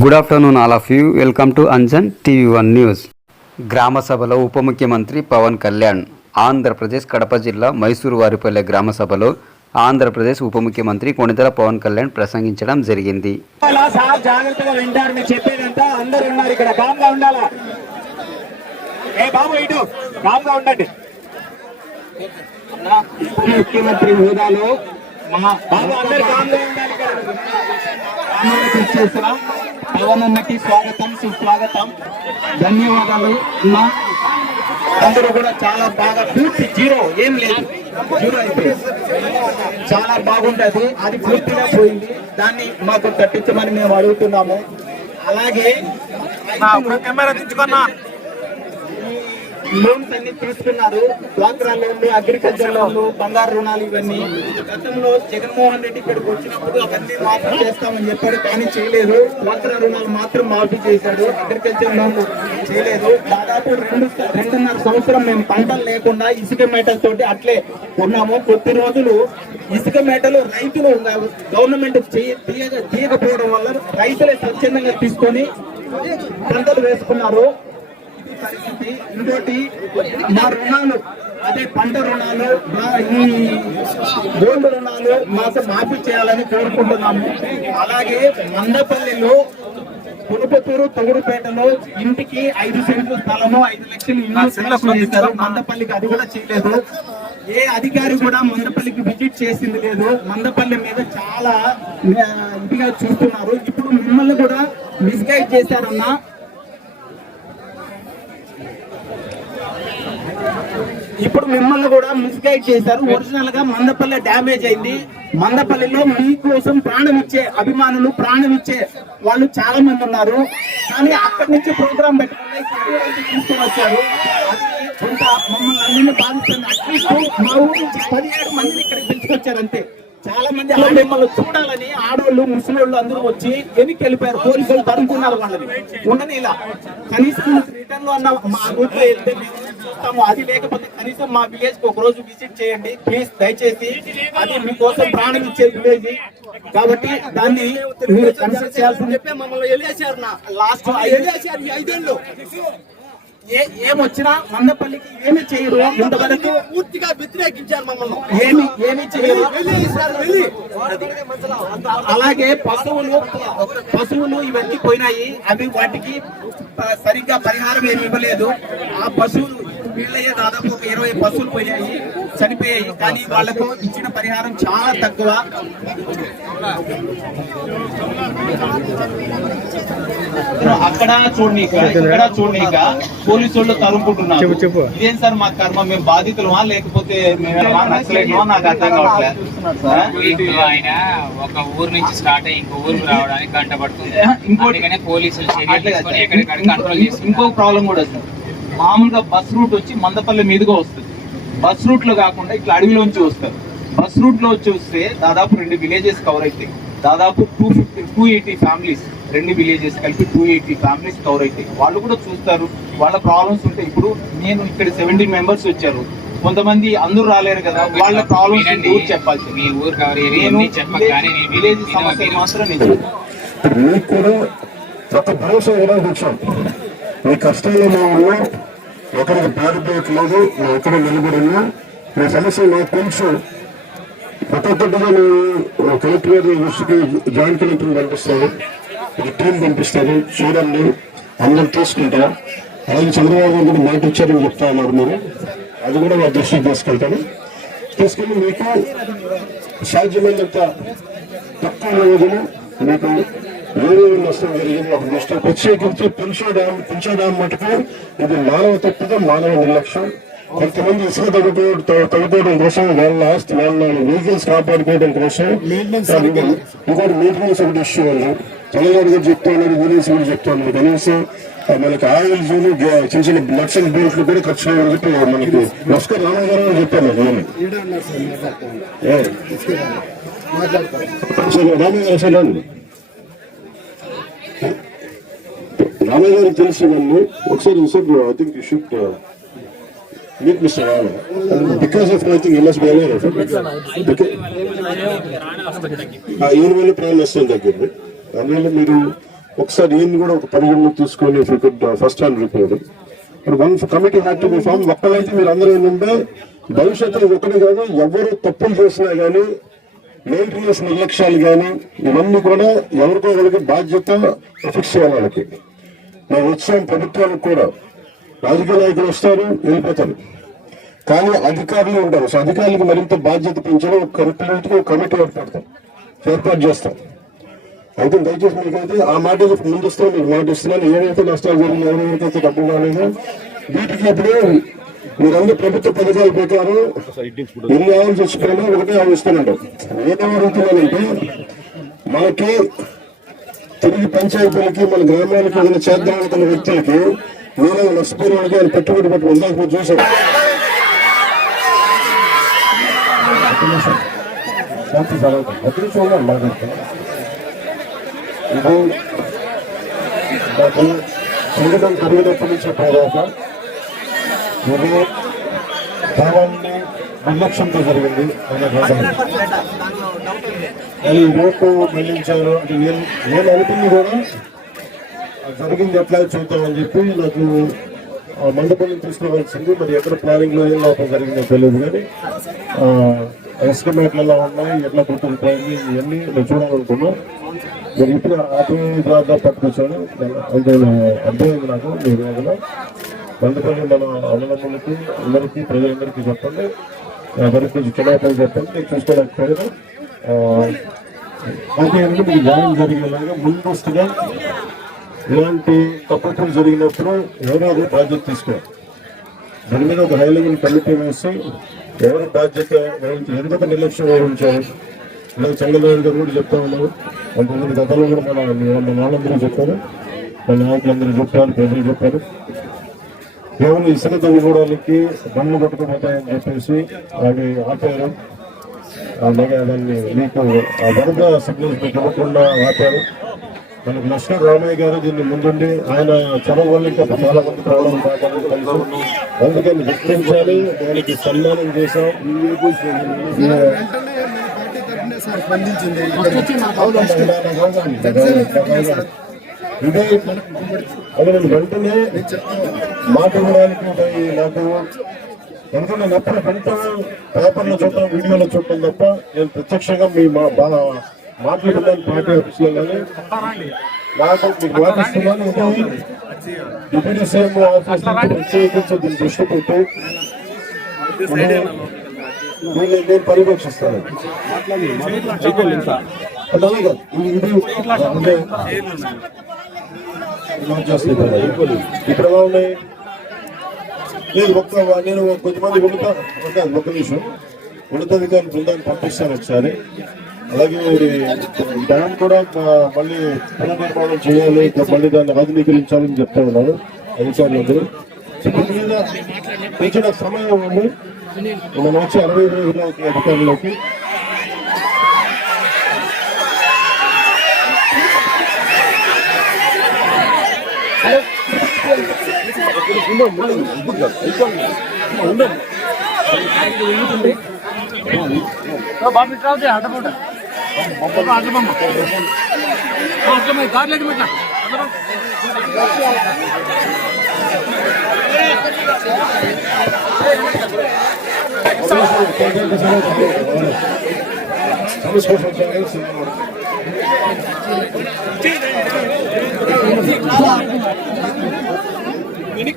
Good afternoon all of you welcome to Anjan TV one news గ్రామ సభలో ఉప ముఖ్యమంత్రి పవన్ కళ్యాణ్ ఆంధ్రప్రదేశ్ కడప జిల్లా మైసూరు వారిపల్లె గ్రామ సభలో ఆంధ్రప్రదేశ్ ఉప ముఖ్యమంత్రి కొణిదెల పవన్ కళ్యాణ్ ప్రసంగించడం జరిగింది. అలా సార్ జాగ్రత్తగా వింటారు. మీరు చెప్పేదంతా అందరు ఉన్నారు ఇక్కడ కామ్గా ఉండాలా? ఏ బాబు ఇటు కామ్గా ఉండండి. అన్నా, ముఖ్యమంత్రి హోదాలో మా బాబు అందరు కామ్గా ఉండాలి ఇక్కడ. గ్రామాలకు స్వాగతం సుస్వాగతం. ధన్యవాదాలు. అన్నా అందరూ కూడా చాలా బాగా పూర్తి జీరో. ఏం లేదు. జీరో అయిపోయింది. చాలా బాగుంటుంది. అది పూర్తిగా పోయింది. దాన్ని మాకు కట్టించమని మేము అడుగుతున్నాము. అలాగే కెమెరా తెచ్చుకున్నా లోన్స్ అన్ని తీసుకున్నారు డ్వాక్రా లోన్లు అగ్రికల్చర్ లోన్లు బంగారు రుణాలు ఇవన్నీ. గతంలో జగన్మోహన్ రెడ్డి ఇక్కడికి వచ్చినప్పుడు అవన్నీ మాఫీ చేస్తామని చెప్పాడు కానీ చేయలేదు. డ్వాక్రా రుణాలు మాత్రం మాఫీ చేశాడు. అగ్రికల్చర్ లోన్లు చేయలేదు. దాదాపు రెండు రెండున్నర సంవత్సరం మేము పంటలు లేకుండా ఇసుక మేటతోటి అట్లే ఉన్నాము. కొద్ది రోజులు ఇసుక మేటలు రైతులు గవర్నమెంట్ తీయకపోవడం వల్ల రైతులే స్వచ్ఛందంగా తీసుకొని పంటలు వేసుకున్నారు. పరిస్థితి ఇంకోటి మా రుణాలు అదే పంట రుణాలు మా ఈ గోల్డ్ రుణాలు మాకు మాఫీ చేయాలని కోరుకుంటున్నాము. అలాగే మందపల్లిలో పులుపతూరు తొగుడుపేటలో ఇంటికి ఐదు సెంట్లు స్థలము ఐదు లక్షలు ఇన్వెస్ట్ చేశారు. మందపల్లికి అది కూడా చేయలేదు. ఏ అధికారి కూడా మందపల్లికి విజిట్ చేసింది లేదు. మందపల్లి మీద చాలా ఇదిగా చూస్తున్నారు. ఇప్పుడు మిమ్మల్ని కూడా మిస్గైడ్ చేశారన్నా ఇప్పుడు మిమ్మల్ని కూడా మిస్గైడ్ చేశారు. ఒరిజినల్గా మందపల్లి డ్యామేజ్ అయింది. మందపల్లిలో మీకోసం ప్రాణం ఇచ్చే అభిమానులు ప్రాణం ఇచ్చే వాళ్ళు చాలా మంది ఉన్నారు. కానీ అక్కడి నుంచి ప్రోగ్రామ్ పెట్టుకుని తీసుకొని వచ్చారు. కొంత మమ్మల్ని బాధిస్తుంది. అట్లీస్ట్ మా ఊరు నుంచి పదిహేడు మందిని ఇక్కడ పిలుచుకొచ్చారు అంతే. చాలా మంది అలా మిమ్మల్ని చూడాలని ఆడవాళ్ళు ముసలోళ్ళు అందరూ వచ్చి వెనక్కి వెళ్ళిపోయారు. పోలీసులు తరుముకున్నారు వాళ్ళని. ఉండని ఇలా కనీసం రిటర్న్లో అన్న మా ఊర్లో వెళ్తే మేము చూస్తాము. అది లేకపోతే కనీసం మా విలేజ్కి ఒక రోజు విజిట్ చేయండి. ప్లీజ్ దయచేసి అది మీకోసం ప్రాణం ఇచ్చే విలేజ్ కాబట్టి దాన్ని మీరు కన్సిడర్ చేయాల్సింది లాస్ట్ ఐదేళ్ళు. ఏ ఏమొచ్చినా మందపల్లికి ఏమి చేయరు. ఇంతవరకు పూర్తిగా వ్యతిరేకించారు మమ్మల్ని. ఏమి ఏమి చేయరు. అలాగే పశువులు పశువులు ఇవన్నీ పోయినాయి. అవి వాటికి సరిగ్గా పరిహారం ఏమి ఇవ్వలేదు. ఆ పశువులు వీళ్ళయ్యే దాదాపు ఒక ఇరవై పశువులు పోయాయి చనిపోయాయి కానీ వాళ్ళకు ఇచ్చిన పరిహారం చాలా తక్కువ. అక్కడ చూడనీక ఇక్కడ చూడనీక పోలీసు వాళ్ళు తరుముకుంటున్నారు. ఇదేం సార్ మా కర్మ? మేము బాధితులమా? లేకపోతే నచ్చలేమో నాకు అర్థం కావట్లేదు. ఆయన ఒక ఊరు నుంచి స్టార్ట్ అయ్యి ఇంకో ఊరికి రావడానికి గంట పడుతుంది. ఇంకోటి- పోలీసులు ఇంకో- ఇంకో ప్రాబ్లం కూడా సార్. మామూలుగా బస్ రూట్ వచ్చి మందపల్లి మీదుగా వస్తుంది. బస్ రూట్లో కాకుండా ఇట్లా అడవిలోంచి వస్తారు బస్ రూట్లో వచ్చి వస్తే దాదాపు రెండు విలేజెస్ కవర్ అవుతాయి దాదాపు two fifty two eighty families రెండు విలేజెస్ కలిపి టూ ఎయిటీ ఫ్యామిలీస్ కవర్ అవుతాయి వాళ్ళు కూడా చూస్తారు. వాళ్ళ ప్రాబ్లమ్స్ ఉంటాయి ఇప్పుడు నేను ఇక్కడ సెవెంటీన్ మెంబర్స్ వచ్చారు. కొంతమంది అందరూ రాలేరు కదా. వాళ్ళ ప్రాబ్లమ్స్ వినండి. చెప్పాల్సింది. మీ ఊరు నేను విలేజ్ సమస్య మాత్రం నేను భరోసా ఇవ్వడానికి వచ్చాం. మీ కష్టాల్లో మేము ఉన్నాం ఒకరికి బాధపడట్లేదు నా ఎక్కడ నిలబడి నా సమస్య నాకు తెలుసు. ఒక్కొక్కటిగా నేను కలెక్టర్ గారి దృష్టికి జాయింట్ కలెక్టర్ పంపిస్తాను ఒక టీం పంపిస్తాను చూడండి. అందరం తీసుకుంటా అలాగే చంద్రబాబు గారు కూడా మాట ఇచ్చారని చెప్తా ఉన్నారు మీరు. అది కూడా మా దృష్టికి తీసుకెళ్తాను. తీసుకెళ్ళి మీకు సాధ్యమైనంత తక్కువ రోజులు మీకు వేరే నష్టం జరిగింది. ఒక నష్టం ప్రత్యేకించి పెన్షో డ్యామ్ పెన్షో డ్యామ్ మటుకు ఇది మానవ తప్పిద మానవ నిర్లక్ష్యం. కొంతమంది ఇసుక తగ్గుకోవడం తగ్గుకోవడం కోసం వాళ్ళ ఆస్తి వాళ్ళ వెహికల్స్ కాపాడుకోవడం కోసం ఇంకోటి మెయింటెనెన్స్ ఒకటి ఇష్యూ ఉంది. చంద్రబాబు గారు చెప్తా ఉన్నారు విలేజ్ కూడా చెప్తా ఉన్నారు. కనీసం మనకి ఆయిల్స్ చిన్న చిన్న బ్లడ్స్ అండ్ బోల్ట్లు కూడా ఖర్చు అయ్యాయని చెప్పి మనకి నమస్కారం రామారావు గారు చెప్పాను నేను ఏ. సరే, రామయ్య గారికి తెలిసి ఇవన్నీ ఒకసారి sir I think you should meet mister Ramaiah because of I think you must be aware of ఈయన వల్ల ప్రాణ నష్టం తగ్గింది అందువల్ల మీరు ఒకసారి ఈయన కూడా ఒక పరిగణలో తీసుకొని ఫస్ట్ హ్యాండ్ రిపోర్ట్ ఇప్పుడు one committee had to be form ఒక్కలైతే మీరు అందరూ ఏంటంటే భవిష్యత్తులో ఒకటి కాదు ఎవరు తప్పులు చేసినా కానీ మెయింటెనెన్స్ నిర్లక్ష్యాలు కానీ ఇవన్నీ కూడా ఎవరికో వాళ్ళకి బాధ్యత ఫిక్స్ చేయాలి వాళ్ళకి. మేము ఉత్సవం ప్రభుత్వానికి కూడా రాజకీయ నాయకులు వస్తారు వెళ్ళిపోతారు. కానీ అధికారులు ఉంటారు సో అధికారులకు మరింత బాధ్యత పెంచడం ఒక కరెక్ట్ ఒక కమిటీ ఏర్పడతాం. ఏర్పాటు చేస్తాం. అయితే దయచేసి మీకైతే ఆ మాట ముందుస్తే మీకు మాట ఇస్తున్నాను. ఏవైతే నష్టాలు జరిగినాయి ఎవరెవరికైతే డబ్బులు రాలేదు వీటికి ఇప్పుడు మీరందరూ ప్రభుత్వ పథకాల ప్రకారం ఎన్ని ఆవులు చచ్చిపోయినా ఒకటే ఆవు ఇస్తున్నారు నేనేమడుగుతున్నానంటే మనకి తిరిగి పంచాయతీలకి మన గ్రామాలకు ఏదైనా చేద్దాం అనుకున్న వ్యక్తులకి నేను నష్టపోయిన ఆయన పెట్టుబడి పెట్టి ఉందాక చూశాను. చూసాను అప్పుడు సంగీతం జరిగినప్పటి నుంచి పోదాక ఇది కేవలం నిర్లక్ష్యంతో జరిగింది. అది రోడ్డు మళ్ళించారు. అది నేను అనుకుంది కూడా అది జరిగింది ఎట్లా చూద్దామని చెప్పి నాకు ఆ మండపం తీసుకోవాల్సింది మరి ఎక్కడ ప్లానింగ్లో ఏం లోపం జరిగిందో తెలియదు కానీ ఎస్టిమేట్లు ఎలా ఉన్నాయి ఎట్లా గుర్తుండిపోయింది ఇవన్నీ నేను చూడాలనుకున్నా. మరి ఇప్పుడు అటు ద్వారా పట్టుకొచ్చాను అంటే అర్థమైంది నాకు మీ వేదన మండపల్లి మన అన్నదమ్ములకి అందరికీ ప్రజలందరికీ చెప్పండి. ఎవరికి క్షమాపణ చెప్పండి. మీరు చూసుకోలేకపోయాను ఆ, అయితే ఏంటంటే మీకు న్యాయం జరిగేలాగా ముందస్తుగా ఇలాంటి తప్పులు జరిగినప్పుడు ఎవరో ఒకరు బాధ్యత తీసుకోవాలి. దాని మీద ఒక హై కమిటీ వేసి ఎవరు బాధ్యత వహించి ఎందుకంటే నిర్లక్ష్యం వహించారు? ఇలా చంద్రబాబు గారు కూడా చెప్తా ఉన్నారు. కొంతమంది గతంలో కూడా మన మన వాళ్ళందరూ చెప్పారు. మన నాయకులందరూ చెప్పారు ప్రజలు చెప్పారు. కేవలం ఇసుక తగ్గుకోవడానికి బండ్లు కొట్టుకుపోతాయని చెప్పేసి అవి ఆపారు. అలాగే దాన్ని మీకు ఆ వరద సిగ్నల్స్ ఇవ్వకుండా ఆపారు. మనకు లక్ష్మణ్ రామయ్య గారు దీన్ని ముందుండి ఆయన చొరవ వల్ల ఇంకా చాలా మంది మాకు తెలుసు. అందుకని గుర్తించాలి దానికి సన్మానం చేశాం. అవునండి, ఇదే అది నేను వెంటనే మాట ఇవ్వడానికి ఉంటాయి నాకు ఎందుకంటే నేను ఎప్పుడు వెంటనే పేపర్లో చూడటం వీడియోలో చూడటం తప్ప నేను ప్రత్యక్షంగా మీ మా మాట్లాడడానికి పార్టీ ఆఫీస్లో కానీ నాకు మీకు మాటిస్తున్నాను ఇది డిప్యూటీ సీఎం ఆఫీస్ ప్రత్యేకించి దీన్ని దృష్టి పెట్టి నేను పర్యవేక్షిస్తాను. అలాగే ఇప్పుడు ఎలా ఉన్నాయి నేను ఒక్క నేను కొంతమంది ఉన్నత ఒక ఒక్క నిమిషం ఉన్నతాధికారులు బృందాన్ని పంపిస్తాను ఒకసారి అలాగే డ్యామ్ కూడా మళ్ళీ పునర్నిర్మాణం చేయాలి మళ్ళీ దాన్ని ఆధునీకరించాలని చెప్తా ఉన్నారు అధికారులందరూ దీని మీద పెంచిన సమయం ఉంది మనం వచ్చి అరవై రోజులకి అధికారులకి బాబు ఇట్లా అవుతాయి అడ్డపూట అడ్డమ్మ అర్థమై దారిలేదు మీట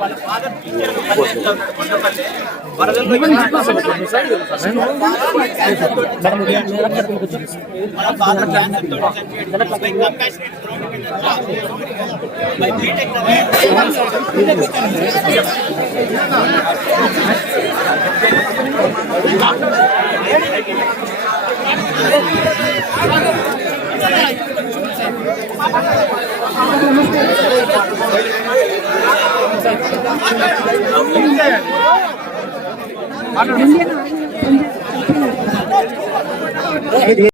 వాళ్ళ ఫాదర్ టీచర్ కొండపల్లి వరదల్లో వాళ్ళ ఫాదర్ క్యాన్సర్ తోటి చనిపోయాడు బై Gracias.